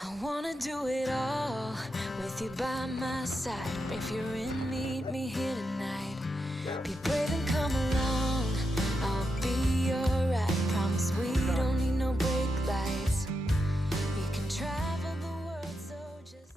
I wanna do it all with you by my side. If you're in, meet me here tonight. Be brave and come along. I'll be your ride. Promise we don't need no brake lights. We can travel the world, so just.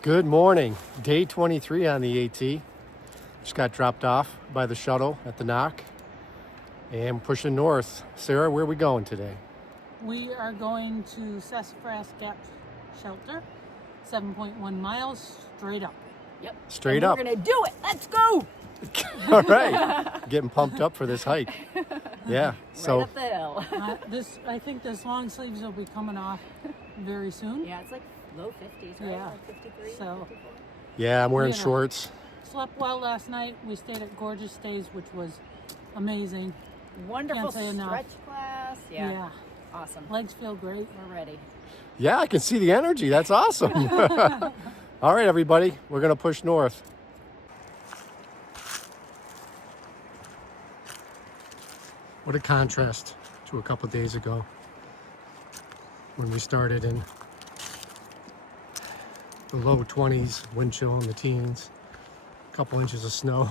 Good morning. Day 23 on the AT. Just got dropped off by the shuttle at the NOC and pushing north. Sarah, where are we going today? We are going to Sassafras Gap Shelter, 7.1 miles straight up. Yep. Straight up. We're going to do it. Let's go. All right. Getting pumped up for this hike. Yeah. Right up the hill. I think this long sleeves will be coming off very soon. Yeah, it's like low 50s, right? Yeah. Like 53, So 54. Yeah, I'm wearing Yeah. shorts. slept well last night. We stayed at Gorgeous Stays, which was amazing. Wonderful Can't say enough. stretch class. Yeah. Awesome. Legs feel great. We're ready. Yeah, I can see the energy. That's awesome. All right, everybody. We're going to push north. What a contrast to a couple days ago when we started in the low 20s, wind chill in the teens, a couple inches of snow.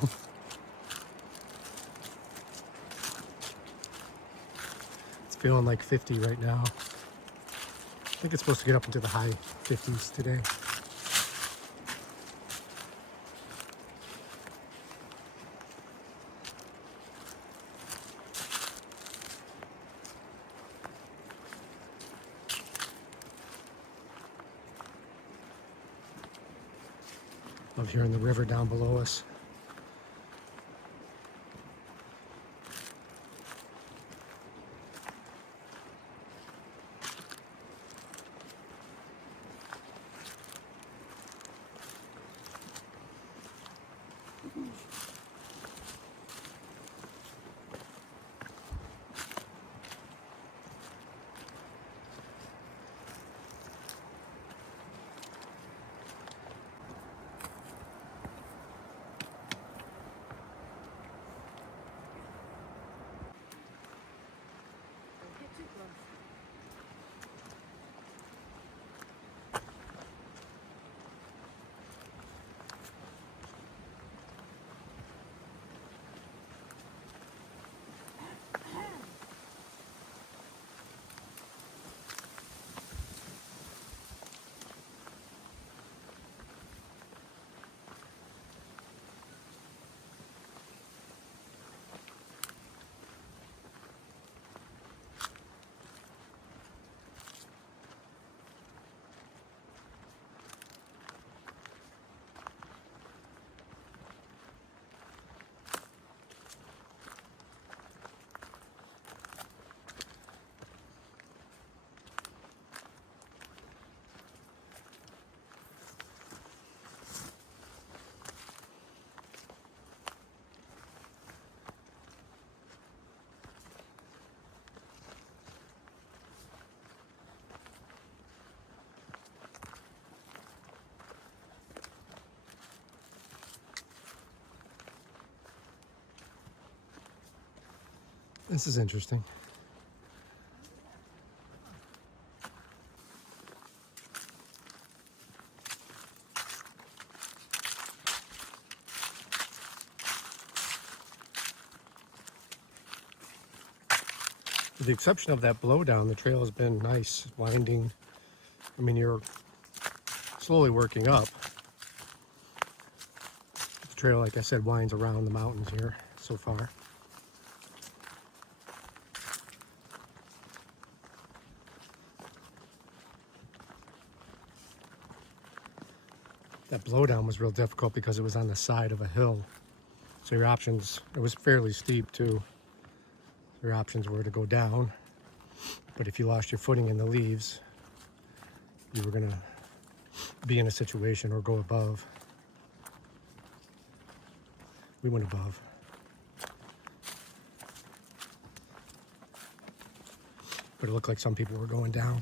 It's feeling like 50 right now. I think it's supposed to get up into the high 50s today. Love hearing the river down below us. This is interesting. the exception of that blowdown, the trail has been nice, winding. I mean, you're slowly working up. The trail, like I said, winds around the mountains here so far. That blowdown was real difficult because it was on the side of a hill. So your options, it was fairly steep too. Your options were to go down, but if you lost your footing in the leaves, you were gonna be in a situation or go above. We went above. But it looked like some people were going down.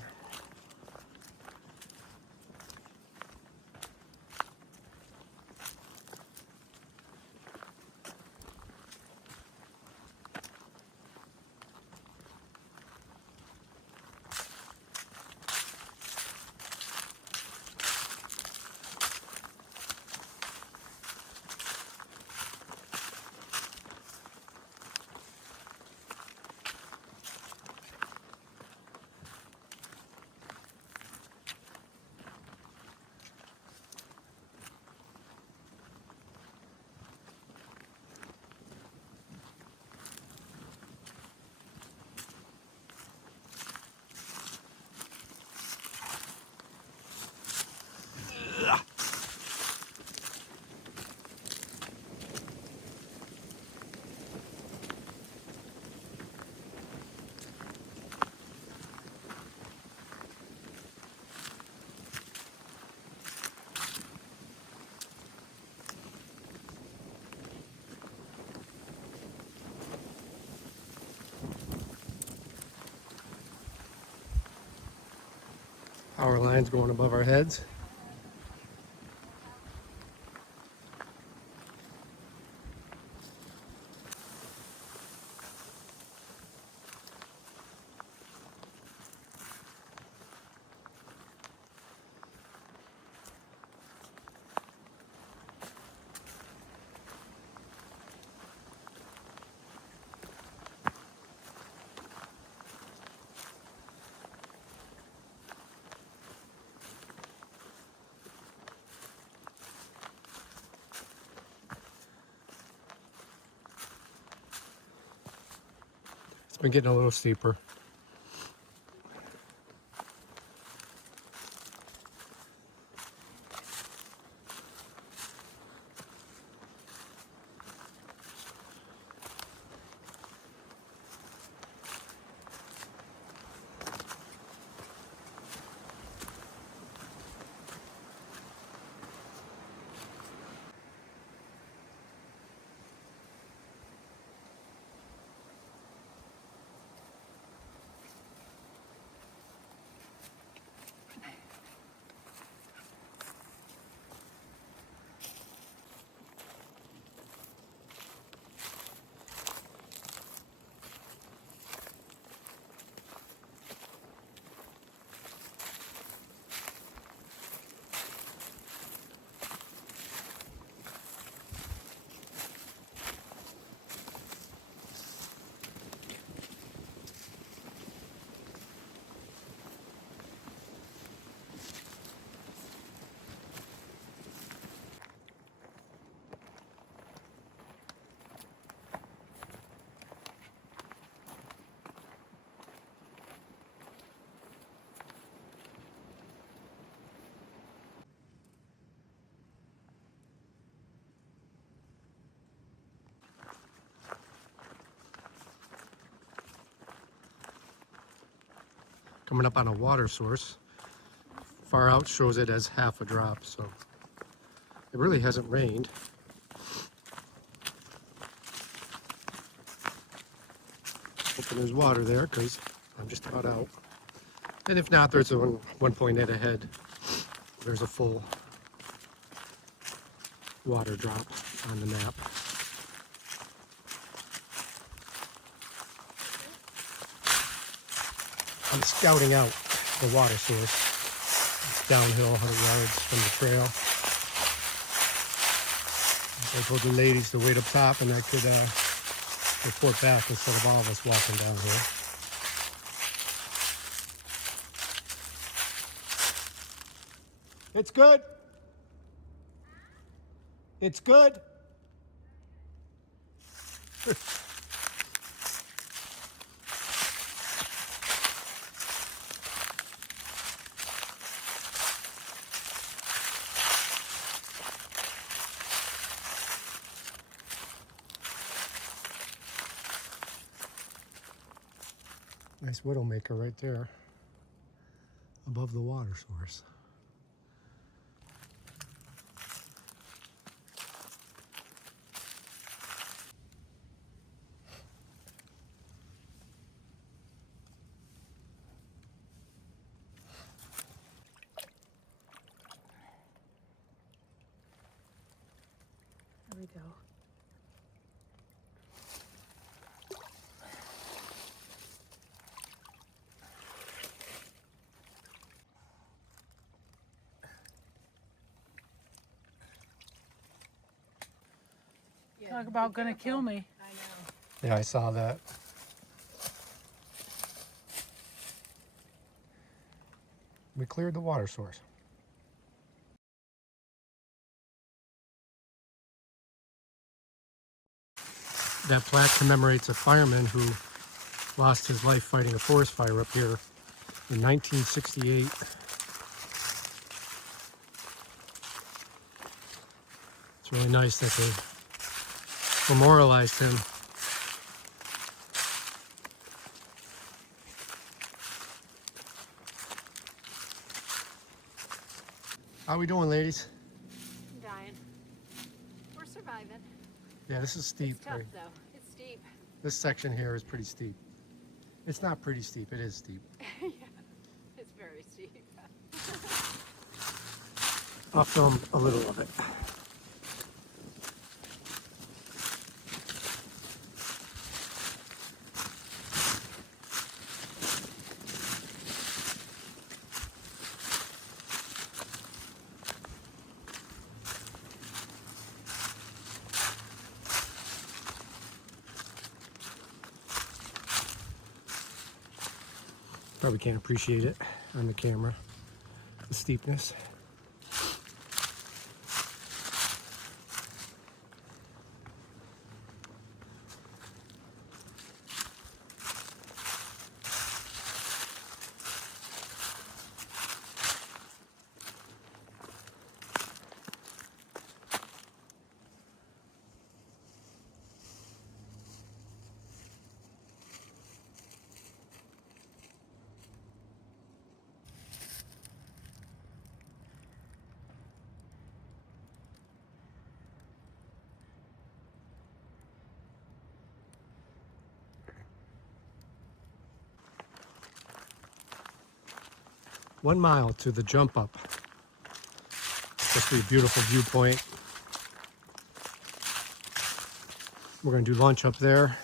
Power lines going above our heads. It's been getting a little steeper. Coming up on a water source. Far out shows it as half a drop, so it really hasn't rained. Hoping there's water there because I'm just about out. And if not, there's a 1.8 ahead. There's a full water drop on the map. I'm scouting out the water source. It's downhill 100 yards from the trail. I told the ladies to wait up top and I could report back instead of all of us walking down here. It's good. It's good. Nice widowmaker right there above the water source. There we go. Talk about gonna kill me. I know. Yeah, I saw that. We cleared the water source. That plaque commemorates a fireman who lost his life fighting a forest fire up here in 1968. It's really nice that they memorialized him. How we doing, ladies? I'm dying. We're surviving. Yeah, this is steep. It's tough Right? though. It's steep. This section here is pretty steep. It's not pretty steep, it is steep. Yeah, it's very steep. I'll film a little of it. Probably can't appreciate it on the camera, the steepness. One mile to the jump up. Supposed to be a beautiful viewpoint. We're gonna do lunch up there.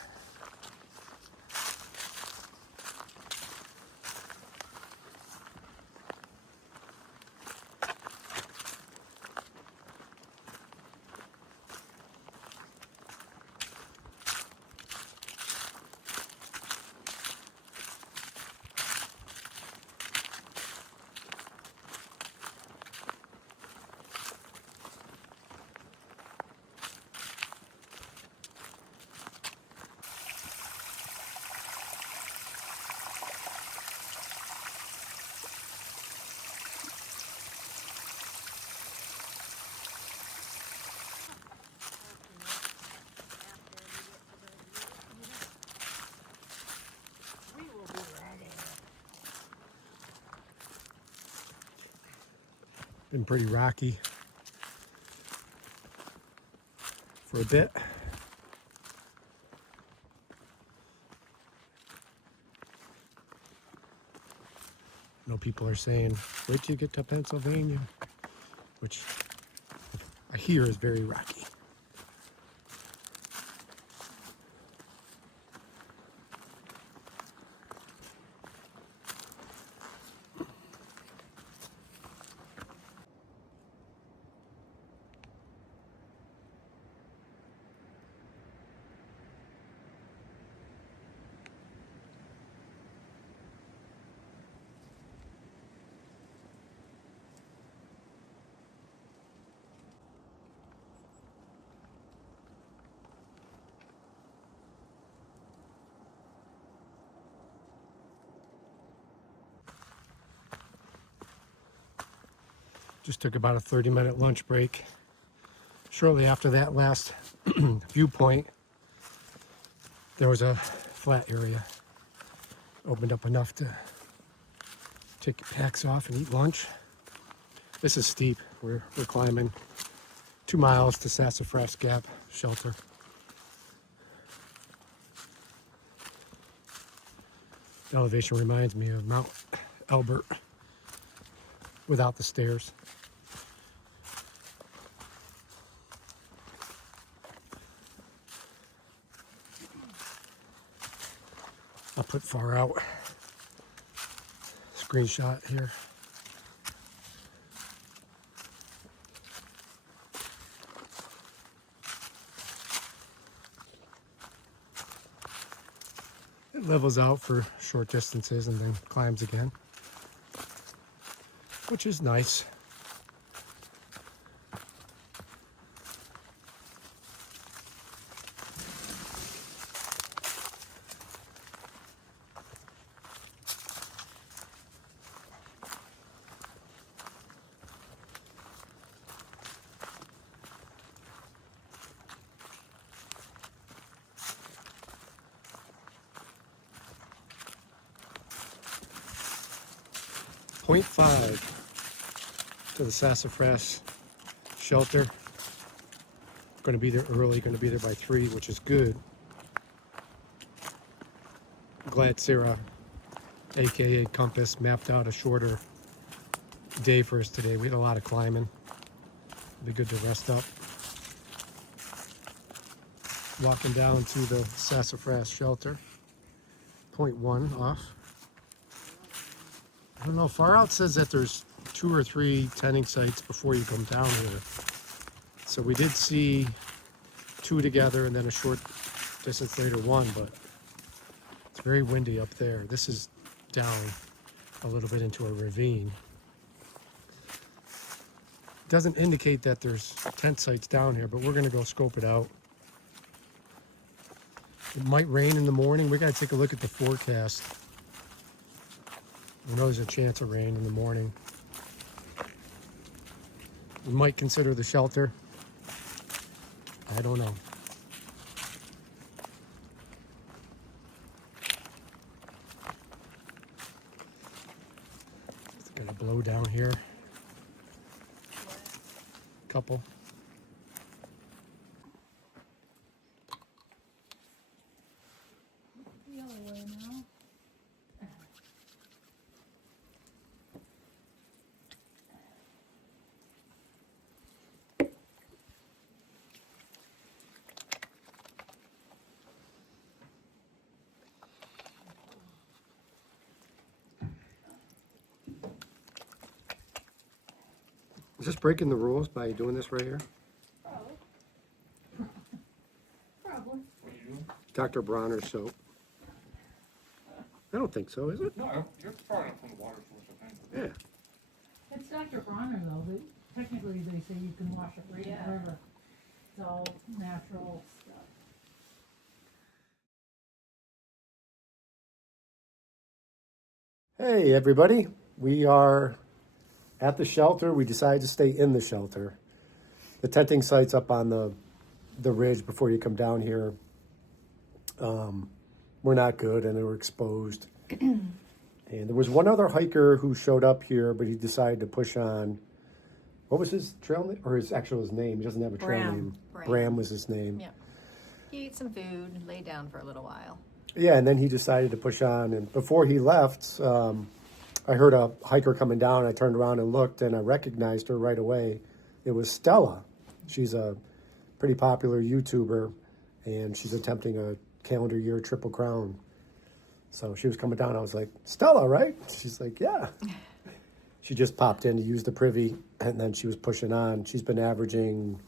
We will be ready. Been pretty rocky for a bit. I know people are saying, wait till you get to Pennsylvania, which I hear is very rocky. Just took about a 30-minute lunch break. Shortly after that last viewpoint, there was a flat area. Opened up enough to take your packs off and eat lunch. This is steep. We're climbing 2 miles to Sassafras Gap shelter. The elevation reminds me of Mount Elbert without the stairs. I'll put far out screenshot here. It levels out for short distances and then climbs again, which is nice. Point 5 to the Sassafras shelter. Going to be there early, going to be there by 3, which is good. Glad Sarah, aka Compass, mapped out a shorter day for us today. We had a lot of climbing. It'll be good to rest up. Walking down to the Sassafras shelter. Point 1 off. I don't know, far out says that there's 2 or 3 tenting sites before you come down here. So we did see 2 together and then a short distance later 1, but it's very windy up there. This is down a little bit into a ravine. Doesn't indicate that there's tent sites down here, but we're gonna go scope it out. It might rain in the morning. We gotta take a look at the forecast. I know there's a chance of rain in the morning. We might consider the shelter. I don't know. It's gonna blow down here. Couple. The other way now. Is this breaking the rules by doing this right here? Probably. Dr. Bronner's soap. I don't think so, is it? No, you're far enough from the water source, I think. Yeah. It's Dr. Bronner though, but technically they say you can wash it right in the river. It's all natural stuff. Hey everybody, we are at the shelter. We decided to stay in the shelter. The tenting site's up on the ridge before you come down here. We're not good and they were exposed. And there was one other hiker who showed up here, but he decided to push on. What was his trail name? Or his name? He doesn't have a trail Bram. name. Bram. Bram was his name. Yeah. He ate some food, lay down for a little while. Yeah, and then he decided to push on. And before he left, I heard a hiker coming down. I turned around and looked, and I recognized her right away. It was Stella. She's a pretty popular YouTuber, and she's attempting a calendar year Triple Crown. So she was coming down. I was like, Stella, right? She's like, yeah. She just popped in to use the privy, and then she was pushing on. She's been averaging,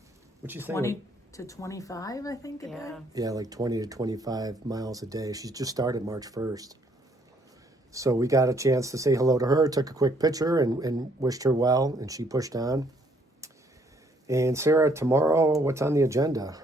what'd you say? 20 to 25, I think, a day. Yeah, like 20 to 25 miles a day. She's just started March 1st. So we got a chance to say hello to her, took a quick picture and wished her well, and she pushed on. And Sarah, tomorrow, what's on the agenda?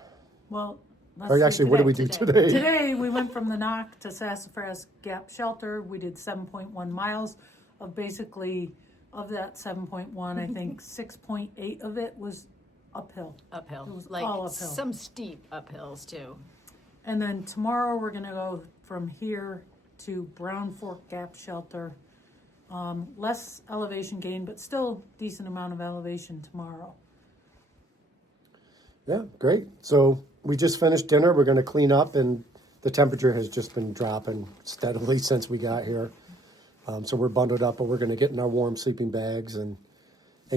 Well, let's Or see, actually, what do we do today? Today, we went from the NOC to Sassafras Gap Shelter. We did 7.1 miles of basically of that 7.1, I think 6.8 of it was uphill. Uphill. It was Like all uphill. some steep uphills too. And then tomorrow we're gonna go from here to Brown Fork Gap Shelter. Less elevation gain, but still decent amount of elevation tomorrow. Yeah, great. So we just finished dinner. We're going to clean up, and the temperature has just been dropping steadily since we got here. So we're bundled up, but we're going to get in our warm sleeping bags and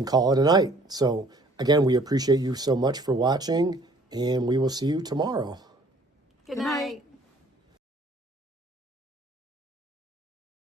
call it a night. So again, we appreciate you so much for watching, and we will see you tomorrow. Good Good night. night.